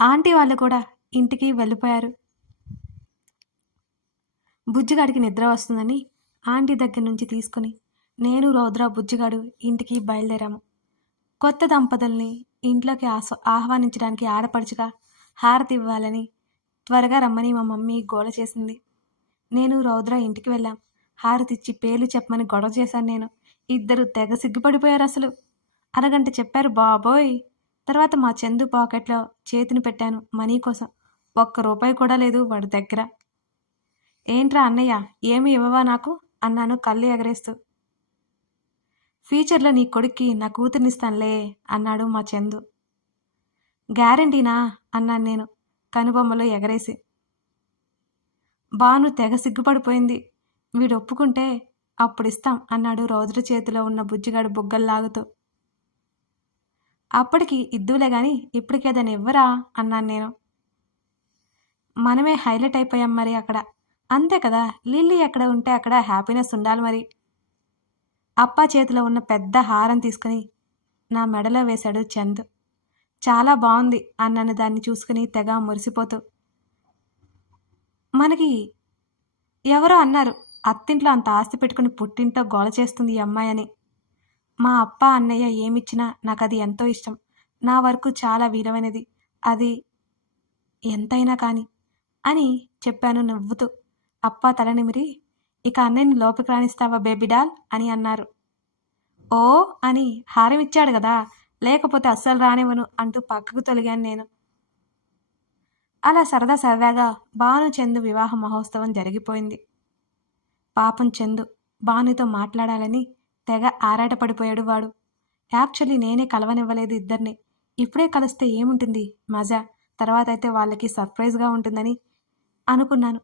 Aunty వాళ్ళు కూడా ఇంటికి వెళ్ళిపోయారు. బుజ్జిగాడికి నిద్ర వస్తుందని ఆంటీ దగ్గర నుంచి తీసుకుని నేను రౌద్ర బుజ్జిగాడు ఇంటికి బయలుదేరాము. కొత్త దంపతుల్ని ఇంట్లోకి ఆస్వ ఆహ్వానించడానికి ఆడపడుచుగా హారతి ఇవ్వాలని త్వరగా రమ్మని మా మమ్మీ గోల చేసింది. నేను రౌద్ర ఇంటికి వెళ్ళాం. హారతి ఇచ్చి పేర్లు చెప్పమని గొడవ చేశాను నేను. ఇద్దరు తెగ సిగ్గుపడిపోయారు అసలు. అరగంట చెప్పారు బాబోయ్ తర్వాత మా చందు పాకెట్లో చేతిని పెట్టాను మనీ కోసం. ఒక్క రూపాయి కూడా లేదు వాడి దగ్గర. ఏంట్రా అన్నయ్య ఏమి ఇవ్వవా నాకు? అన్నాను కళ్ళు ఎగరేస్తూ. ఫ్యూచర్లో నీ కొడుక్కి నా కూతుర్నిస్తానులే అన్నాడు మా చందు. గ్యారంటీనా? అన్నాను నేను కనుబొమ్మలో ఎగరేసి. బాను తెగ సిగ్గుపడిపోయింది. వీడు ఒప్పుకుంటే అప్పుడు ఇస్తాం అన్నాడు రౌద్ర చేతిలో ఉన్న బుజ్జిగాడు బుగ్గల్లాగుతూ. అప్పటికి ఇద్దులే గాని ఇప్పటికేదని ఇవ్వరా అన్నాను నేను. మనమే హైలైట్ అయిపోయాం మరి అక్కడ. అంతే కదా లిల్లీ ఎక్కడ ఉంటే అక్కడ హ్యాపీనెస్ ఉండాలి మరి. అప్ప చేతిలో ఉన్న పెద్ద హారం తీసుకుని నా మెడలో వేశాడు చంద్. చాలా బాగుంది అన్నాను దాన్ని చూసుకుని తెగ మురిసిపోతూ. మనకి ఎవరో అన్నారు అత్తింట్లో అంత ఆస్తి పెట్టుకుని పుట్టింట్లో గోల చేస్తుంది ఈ అమ్మాయి అని. మా అప్ప అన్నయ్య ఏమిచ్చినా నాకు అది ఎంతో ఇష్టం. నా వరకు చాలా విలువైనది. అది ఎంతైనా కానీ అని చెప్పాను నవ్వుతూ. అప్ప తలనిమిరి ఇక అన్నయ్యని లోపలికి రాణిస్తావా బేబీ డాల్? అని అన్నారు. ఓ అని హారం ఇచ్చాడు కదా లేకపోతే అస్సలు రానివ్వను అంటూ పక్కకు తొలిగాను నేను. అలా సరదా సరదాగా భాను చందు వివాహ మహోత్సవం జరిగిపోయింది. పాపం చందు భానుతో మాట్లాడాలని తెగ ఆరాటపడిపోయాడు వాడు. యాక్చువల్లీ నేనే కలవనివ్వలేదు ఇద్దరిని. ఇప్పుడే కలిస్తే ఏముంటుంది? మజా. తర్వాత అయితే వాళ్ళకి సర్ప్రైజ్గా ఉంటుందని అనుకున్నాను.